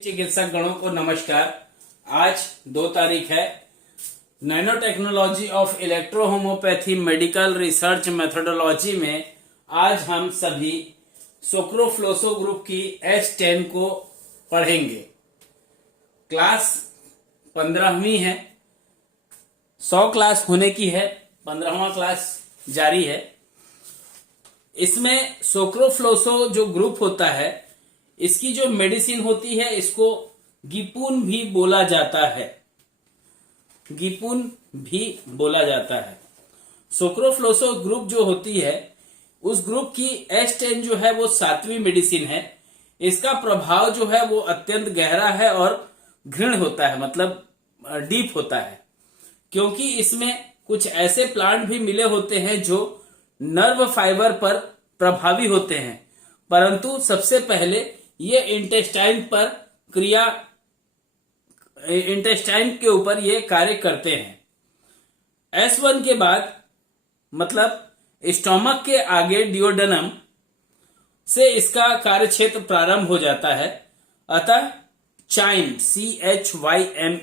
चिकित्सक गणों को नमस्कार। आज 2 तारीख है। Nano technology of electro homeopathy medical research methodology में आज हम सभी सोक्रोफ्लोसो ग्रुप की H10 को पढ़ेंगे। क्लास 15वीं है, 100 क्लास होने की है, 15वां क्लास जारी है। इसमें सोक्रोफ्लोसो जो ग्रुप होता है, इसकी जो मेडिसिन होती है इसको गिपुन भी बोला जाता है। गिपुन भी बोला जाता है। सोक्रोफ्लोसो ग्रुप जो होती है, उस ग्रुप की H10 जो है वो 7वीं मेडिसिन है। इसका प्रभाव जो है वो अत्यंत गहरा है और घृण होता है, मतलब डीप होता है, क्योंकि इसमें कुछ ऐसे प्लांट भी मिले होते हैं जो नर्व फाइबर पर प्रभावी होते हैं, परंतु सबसे पहले ये इंटेस्टाइन के ऊपर ये कार्य करते हैं। S1 के बाद मतलब स्टोमक के आगे डिओडेनम से इसका कार्य क्षेत्र प्रारंभ हो जाता है। अतः चाइम CHYME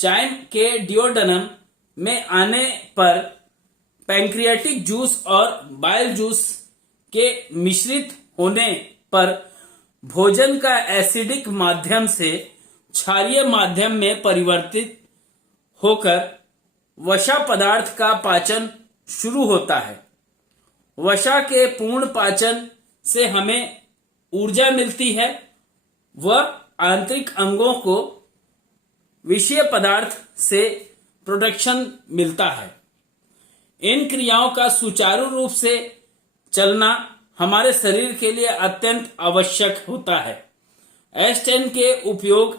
चाइम के डिओडेनम में आने पर पैंक्रियाटिक जूस और बाइल जूस के मिश्रित होने पर भोजन का एसिडिक माध्यम से क्षारीय माध्यम में परिवर्तित होकर वसा पदार्थ का पाचन शुरू होता है। वसा के पूर्ण पाचन से हमें ऊर्जा मिलती है व आंतरिक अंगों को विषय पदार्थ से प्रोटेक्शन मिलता है। इन क्रियाओं का सुचारू रूप से चलना हमारे शरीर के लिए अत्यंत आवश्यक होता है। H10 के उपयोग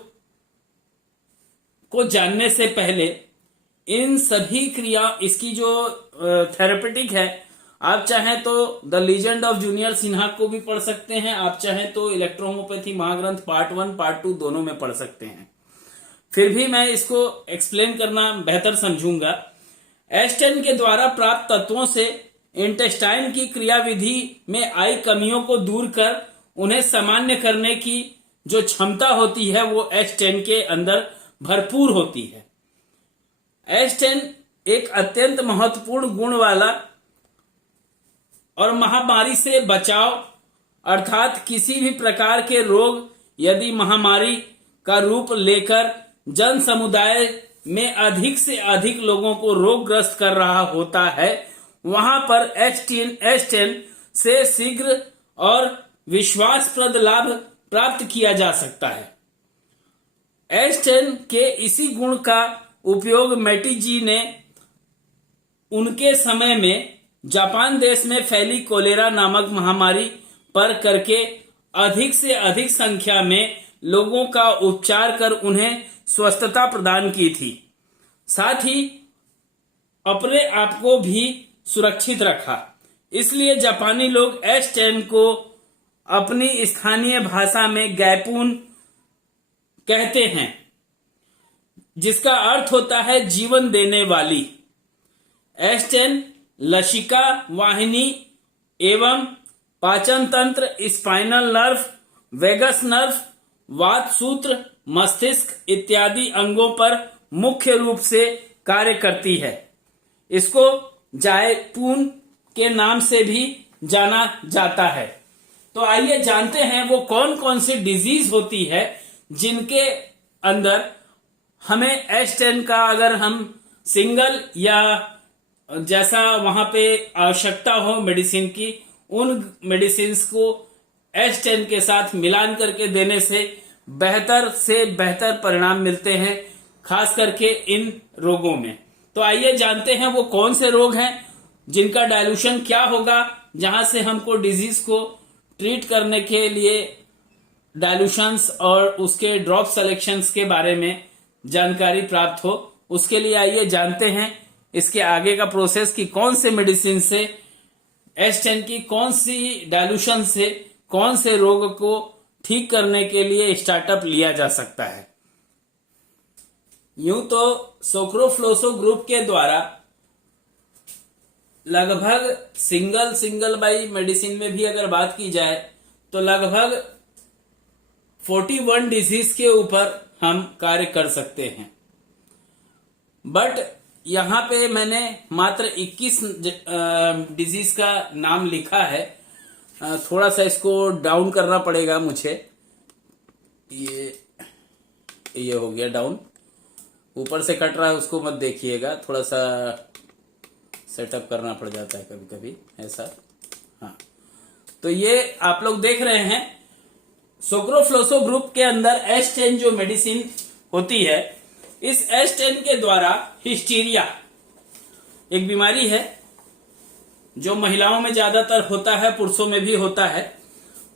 को जानने से पहले इन सभी क्रिया, इसकी जो थेरेपेटिक है, आप चाहें तो the legend of junior Sinha को भी पढ़ सकते हैं, आप चाहें तो इलेक्ट्रो होम्योपैथी महाग्रंथ पार्ट 1 पार्ट 2 दोनों में पढ़ सकते हैं। फिर भी मैं इसको एक्सप्लेन करना बेहतर समझूंगा। H10 के द्वारा प्राप्त तत्वों से इंटेस्टाइन की क्रियाविधि में आई कमियों को दूर कर उन्हें सामान्य करने की जो क्षमता होती है वो H10 के अंदर भरपूर होती है। H10 एक अत्यंत महत्वपूर्ण गुण वाला और महामारी से बचाव अर्थात किसी भी प्रकार के रोग यदि महामारी का रूप लेकर जन समुदाय में अधिक से अधिक लोगों को रोगग्रस्त कर रहा होता है, वहां पर H10 से शीघ्र और विश्वासप्रद लाभ प्राप्त किया जा सकता है। H10 के इसी गुण का उपयोग मेटिजी ने उनके समय में जापान देश में फैली कोलेरा नामक महामारी पर करके अधिक से अधिक संख्या में लोगों का उपचार कर उन्हें स्वस्थता प्रदान की थी। साथ ही अपने आप को भी सुरक्षित रखा। इसलिए जापानी लोग H10 को अपनी स्थानीय भाषा में गैपुन कहते हैं, जिसका अर्थ होता है जीवन देने वाली। H10 लसिका वाहिनी एवं पाचन तंत्र, स्पाइनल नर्व, वेगस नर्व, वात सूत्र, मस्तिष्क इत्यादि अंगों पर मुख्य रूप से कार्य करती है। इसको जायपून के नाम से भी जाना जाता है। तो आइए जानते हैं वो कौन कौन सी डिजीज होती है जिनके अंदर हमें H10 का अगर हम सिंगल या जैसा वहां पे आवश्यकता हो मेडिसिन की, उन मेडिसिन को H10 के साथ मिलान करके देने से बेहतर परिणाम मिलते हैं, खास करके इन रोगों में। तो आइए जानते हैं वो कौन से रोग हैं जिनका डायल्यूशन क्या होगा, जहां से हमको डिजीज को ट्रीट करने के लिए डायल्यूशंस और उसके ड्रॉप सिलेक्शंस के बारे में जानकारी प्राप्त हो। उसके लिए आइए जानते हैं इसके आगे का प्रोसेस कि कौन से मेडिसिन से H10 की कौन सी डायल्यूशन से कौन से रोग को ठीक करने के लिए स्टार्टअप लिया जा सकता है। यूं तो सोक्रोफ्लोसो ग्रुप के द्वारा लगभग सिंगल बाई मेडिसिन में भी अगर बात की जाए तो लगभग 41 डिजीज के ऊपर हम कार्य कर सकते हैं। बट यहाँ पे मैंने मात्र 21 डिजीज का नाम लिखा है। थोड़ा सा इसको डाउन करना पड़ेगा मुझे। ये हो गया डाउन, ऊपर से कट रहा है उसको मत देखिएगा, थोड़ा सा सेटअप करना पड़ जाता है कभी कभी ऐसा। हाँ, तो ये आप लोग देख रहे हैं सोक्रोफ्लोसो ग्रुप के अंदर H10 जो मेडिसिन होती है, इस H10 के द्वारा हिस्टीरिया एक बीमारी है जो महिलाओं में ज्यादातर होता है, पुरुषों में भी होता है।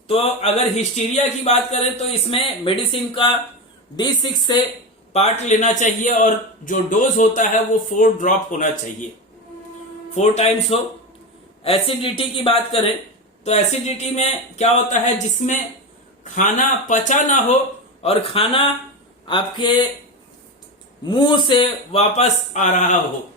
तो अगर हिस्टीरिया की बात करें तो इसमें मेडिसिन का D6 से पार्ट लेना चाहिए और जो डोज होता है वो 4 ड्रॉप होना चाहिए, 4 टाइम्स हो। एसिडिटी की बात करें तो एसिडिटी में क्या होता है, जिसमें खाना पचा ना हो और खाना आपके मुंह से वापस आ रहा हो,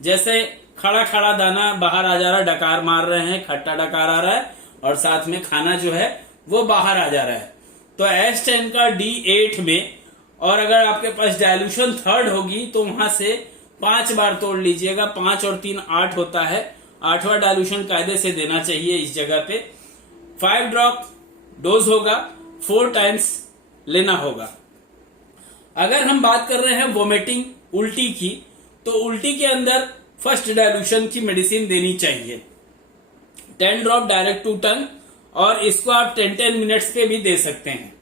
जैसे खड़ा खड़ा दाना बाहर आ जा रहा है, डकार मार रहे हैं, खट्टा डकार आ रहा है और साथ में खाना जो है वो बाहर आ जा रहा है। तो H10 का D8 में, और अगर आपके पास डायल्यूशन 3rd होगी तो वहां से 5 बार तोड़ लीजिएगा। 5 और 3 8 होता है, 8वां डायल्यूशन कायदे से देना चाहिए इस जगह पे। 5 ड्रॉप डोज होगा, 4 टाइम्स लेना होगा। अगर हम बात कर रहे हैं वोमिटिंग, उल्टी की, तो उल्टी के अंदर फर्स्ट डायल्यूशन की मेडिसिन देनी चाहिए, 10 ड्रॉप डायरेक्ट टू टंग, और इसको आप 10 मिनट्स पे भी दे सकते हैं।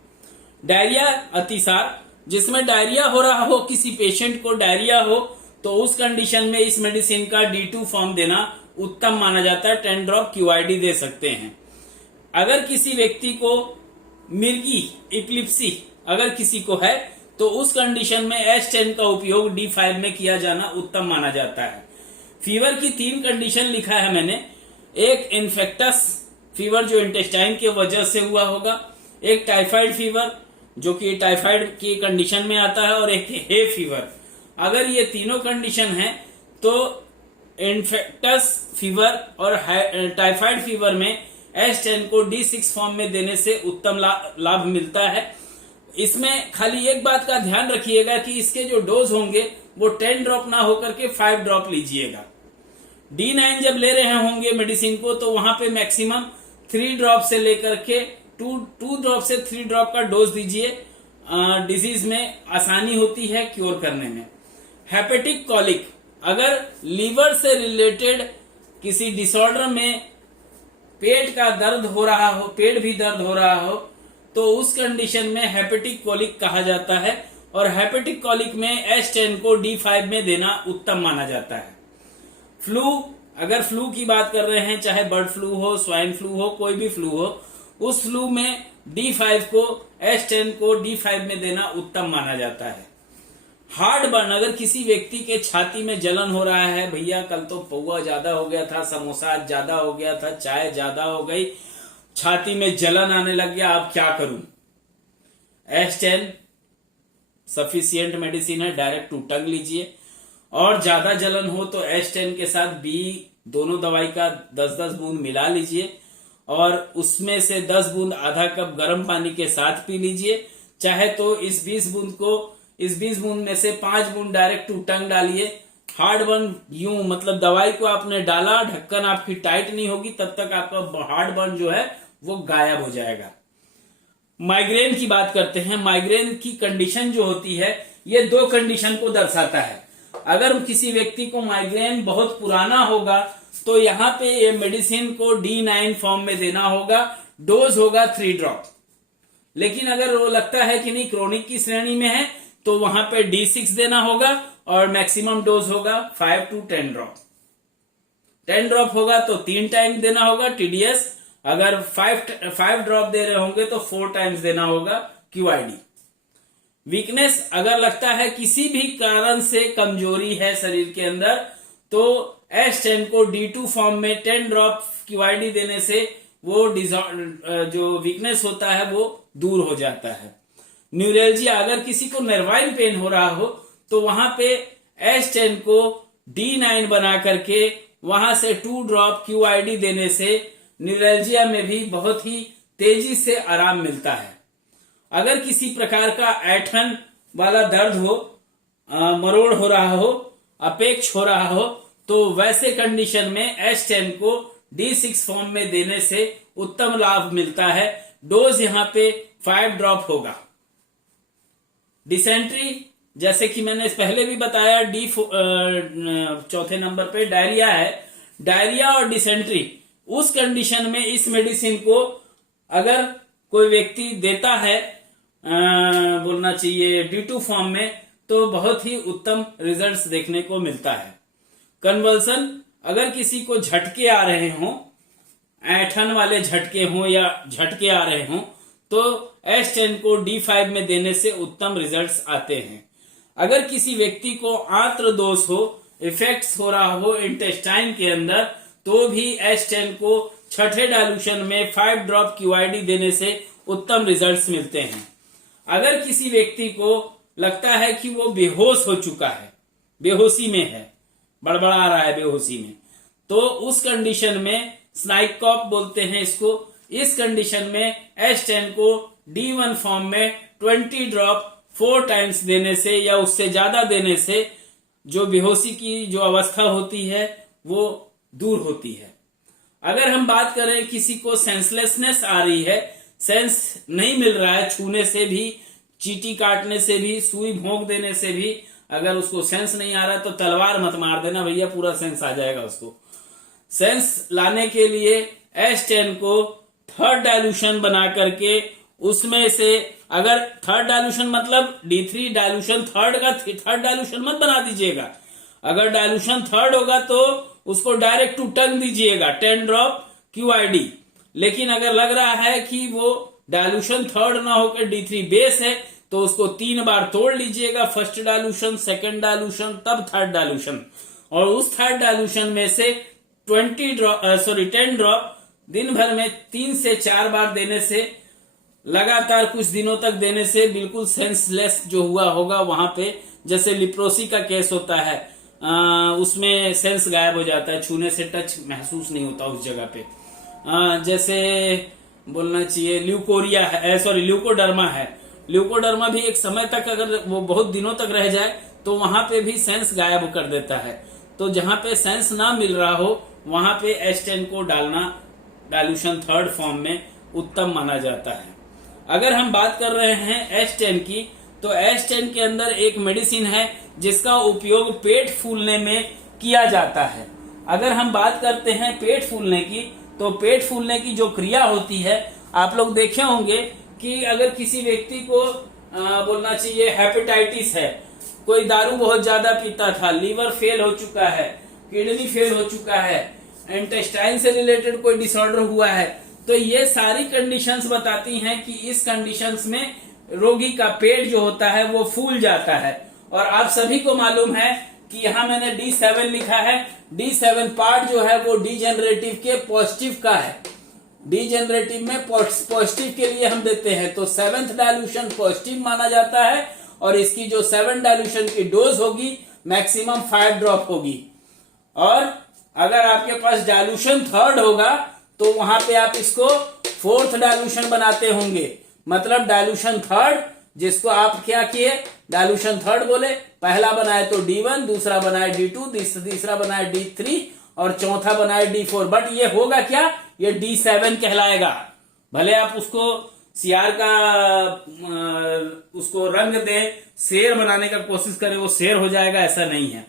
डायरिया, अतिसार, जिसमें डायरिया हो रहा हो, किसी पेशेंट को डायरिया हो, तो उस कंडीशन में इस मेडिसिन का D2 फॉर्म देना उत्तम माना जाता है, 10 ड्रॉप QID दे सकते हैं। अगर किसी व्यक्ति को मिर्गी, इपिलिप्सी अगर किसी को है तो उस कंडीशन में H10 का उपयोग D5 में किया जाना उत्तम माना जाता है। फीवर की 3 कंडीशन लिखा है मैंने, एक इन्फेक्टस फीवर जो इंटेस्टाइन के वजह से हुआ होगा, एक टाइफाइड फीवर जो कि टाइफाइड की कंडीशन में आता है, और एक हे फीवर। अगर ये तीनों कंडीशन है तो इन्फेक्टस फीवर और टाइफाइड फीवर में H10 को D6 फॉर्म में देने से उत्तम लाभ मिलता है। इसमें खाली एक बात का ध्यान रखिएगा कि इसके जो डोज होंगे वो 10 ड्रॉप ना होकर के 5 ड्रॉप लीजिएगा। D9 जब ले रहे होंगे मेडिसिन को तो वहां पे मैक्सिमम 3 ड्रॉप से लेकर के 2 ड्रॉप से 3 ड्रॉप का डोज दीजिए। डिजीज में आसानी होती है क्योर करने में। हेपेटिक कॉलिक, अगर लीवर से रिलेटेड किसी डिसऑर्डर में पेट का दर्द हो रहा हो, पेट भी दर्द हो रहा हो, तो उस कंडीशन में हेपेटिक कॉलिक कहा जाता है, और हेपेटिक कॉलिक में H10 को D5 में देना उत्तम माना जाता है। फ्लू, अगर फ्लू की बात कर रहे हैं, चाहे बर्ड फ्लू हो, स्वाइन फ्लू हो, कोई भी फ्लू हो, उस फ्लू में D5 को H10 को D5 में देना उत्तम माना जाता है। हार्ट बर्न, अगर किसी व्यक्ति के छाती में जलन हो रहा है, भैया कल तो पौवा ज्यादा हो गया था, समोसा ज्यादा हो गया था, चाय ज्यादा हो गई, छाती में जलन आने लग गया, अब क्या करूं? H10 सफिशियंट मेडिसिन है, डायरेक्ट टू टंग लीजिए। और ज्यादा जलन हो तो H10 के साथ B दोनों दवाई का 10-10 बूंद मिला लीजिए, और उसमें से 10 बूंद आधा कप गर्म पानी के साथ पी लीजिए। चाहे तो इस 20 बूंद में से 5 बूंद डायरेक्ट टू टंग डालिए। हार्ड बर्न यूं, मतलब दवाई को आपने डाला, ढक्कन आपकी टाइट नहीं होगी, तब तक आपका हार्ड बर्न जो है वो गायब हो जाएगा। माइग्रेन की बात करते हैं। माइग्रेन की कंडीशन जो होती है, ये 2 कंडीशन को दर्शाता है। अगर किसी व्यक्ति को माइग्रेन बहुत पुराना होगा तो यहाँ पे ये मेडिसिन को D9 फॉर्म में देना होगा, डोज होगा 3 ड्रॉप। लेकिन अगर वो लगता है कि नहीं क्रोनिक की श्रेणी में है तो वहां पे D6 देना होगा, और मैक्सिमम डोज होगा 5 to 10 ड्रॉप। 10 ड्रॉप होगा तो 3 टाइम देना होगा TDS, अगर 5 ड्रॉप दे रहे होंगे तो 4 टाइम्स देना होगा QID। वीकनेस, अगर लगता है किसी भी कारण से कमजोरी है शरीर के अंदर, तो H10 को D2 फॉर्म में 10 ड्रॉप QID देने से वो जो वीकनेस होता है वो दूर हो जाता है। न्यूरेल्जिया, अगर किसी को नर्वाइन पेन हो रहा हो तो वहां पे H10 को D9 बना करके वहां से 2 ड्रॉप QID देने से न्यूरेल्जिया में भी बहुत ही तेजी से आराम मिलता है। अगर किसी प्रकार का ऐंठन वाला दर्द हो, मरोड़ हो रहा हो, अपेक्ष हो रहा हो, तो वैसे कंडीशन में H10 को D6 फॉर्म में देने से उत्तम लाभ मिलता है। डोज यहाँ पे 5 ड्रॉप होगा। डिसेंट्री, जैसे कि मैंने पहले भी बताया, चौथे नंबर पे डायरिया है। डायरिया और डिसेंट्री, उस कंडीशन में इस मेडिसिन को अगर कोई व्यक्ति देता है, बोलना चाहिए D2 फॉर्म में, तो बहुत ही उत्तम रिजल्ट्स देखने को मिलता है। कन्वल्सन, अगर किसी को झटके आ रहे हों, ऐंठन वाले झटके हों या झटके आ रहे हों, तो H10 को D5 में देने से उत्तम रिजल्ट्स आते हैं। अगर किसी व्यक्ति को आंत्र दोष हो, इफेक्ट्स हो रहा हो इंटेस्टाइन के अंदर, तो भी H10 को छठे डायल्यूशन में 5 ड्रॉप QID देने से उत्तम रिजल्ट्स मिलते हैं। अगर किसी व्यक्ति को लगता है कि वो बेहोश हो चुका है, बेहोशी में है, बड़बड़ा रहा है बेहोशी में, तो उस कंडीशन में स्नाइक कॉप बोलते हैं इसको। इस कंडीशन में H10 को D1 फॉर्म में 20 ड्रॉप 4 टाइम्स देने से या उससे ज्यादा देने से जो बेहोशी की जो अवस्था होती है वो दूर होती है। अगर हम बात करें किसी को सेंसलेसनेस आ रही है, सेंस नहीं मिल रहा है, छूने से भी, चींटी काटने से भी, सुई भोंक देने से भी अगर उसको सेंस नहीं आ रहा तो तलवार मत मार देना भैया, पूरा सेंस आ जाएगा उसको। सेंस लाने के लिए H10 को थर्ड डायल्यूशन बना करके उसमें से, अगर थर्ड डायल्यूशन मतलब D3 डायल्यूशन, थर्ड डायल्यूशन मत बना दीजिएगा। अगर डायल्यूशन थर्ड होगा तो उसको डायरेक्ट टू टंग दीजिएगा 10 ड्रॉप QID। लेकिन अगर लग रहा है कि वो डायल्यूशन थर्ड ना होकर D3 बेस है, तो उसको 3 बार तोड़ लीजिएगा। फर्स्ट डायल्यूशन, सेकंड डायल्यूशन, तब थर्ड डायल्यूशन। और उस थर्ड डायल्यूशन में से 10 ड्रॉप दिन भर में 3 से 4 बार देने से, लगातार कुछ दिनों तक देने से बिल्कुल सेंसलेस जो हुआ होगा वहां पे, जैसे लिप्रोसी का केस होता है, उसमें सेंस गायब हो जाता है, छूने से टच महसूस नहीं होता उस जगह पे। जैसे बोलना चाहिए ल्यूकोडर्मा है। ल्यूकोडर्मा भी एक समय तक, अगर वो बहुत दिनों तक रह जाए तो वहां पे भी सेंस गायब कर देता है। तो जहां पे सेंस ना मिल रहा हो वहां पे H10 को डालना डायल्यूशन थर्ड फॉर्म में उत्तम माना जाता है। अगर हम बात कर रहे हैं H10 की, तो H10 के अंदर एक मेडिसिन है जिसका उपयोग पेट फूलने में किया जाता है। अगर हम बात करते हैं पेट फूलने की, तो पेट फूलने की जो क्रिया होती है, आप लोग देखे होंगे कि अगर किसी व्यक्ति को बोलना चाहिए हेपेटाइटिस है, कोई दारू बहुत ज्यादा पीता था, लीवर फेल हो चुका है, किडनी फेल हो चुका है, इंटेस्टाइन से रिलेटेड कोई डिसऑर्डर हुआ है, तो ये सारी कंडीशंस बताती हैं कि इस कंडीशंस में रोगी का पेट जो होता है वो फूल जाता है। और आप सभी को मालूम है कि यहाँ मैंने D7 लिखा है। D7 पार्ट जो है वो डीजेनरेटिव के पॉजिटिव का है। डीजेनरेटिव में पॉजिटिव के लिए हम देते हैं, तो 7th डायल्यूशन पॉजिटिव माना जाता है और इसकी जो 7 डायल्यूशन की डोज होगी मैक्सिमम 5 ड्रॉप होगी। और अगर आपके पास डायल्यूशन थर्ड होगा तो वहां पे आप इसको 4th डायल्यूशन बनाते होंगे, मतलब डायल्यूशन थर्ड, जिसको आप क्या किए, डायल्यूशन थर्ड बोले, पहला बनाए तो D1, दूसरा बनाए D2, तीसरा बनाए D3 और चौथा बनाए D4। बट ये होगा क्या, ये D7 कहलाएगा। भले आप उसको सियार का उसको रंग दे, शेर बनाने का कोशिश करें, वो शेर हो जाएगा, ऐसा नहीं है।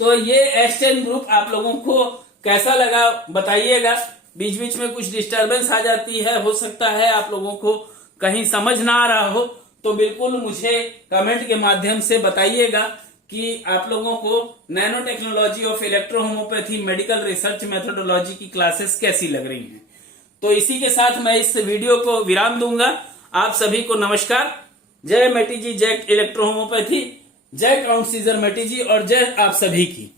तो ये H10 ग्रुप आप लोगों को कैसा लगा बताइएगा। बीच बीच में कुछ डिस्टरबेंस आ जाती है, हो सकता है आप लोगों को कहीं समझ ना आ रहा हो, तो बिल्कुल मुझे कमेंट के माध्यम से बताइएगा कि आप लोगों को nano technology of electro homeopathy medical research methodology की क्लासेस कैसी लग रही हैं। तो इसी के साथ मैं इस वीडियो को विराम दूंगा। आप सभी को नमस्कार। जय मेटी जी, जय इलेक्ट्रो होम्योपैथी, जय काउंट सीजर मेटी जी और जय आप सभी की।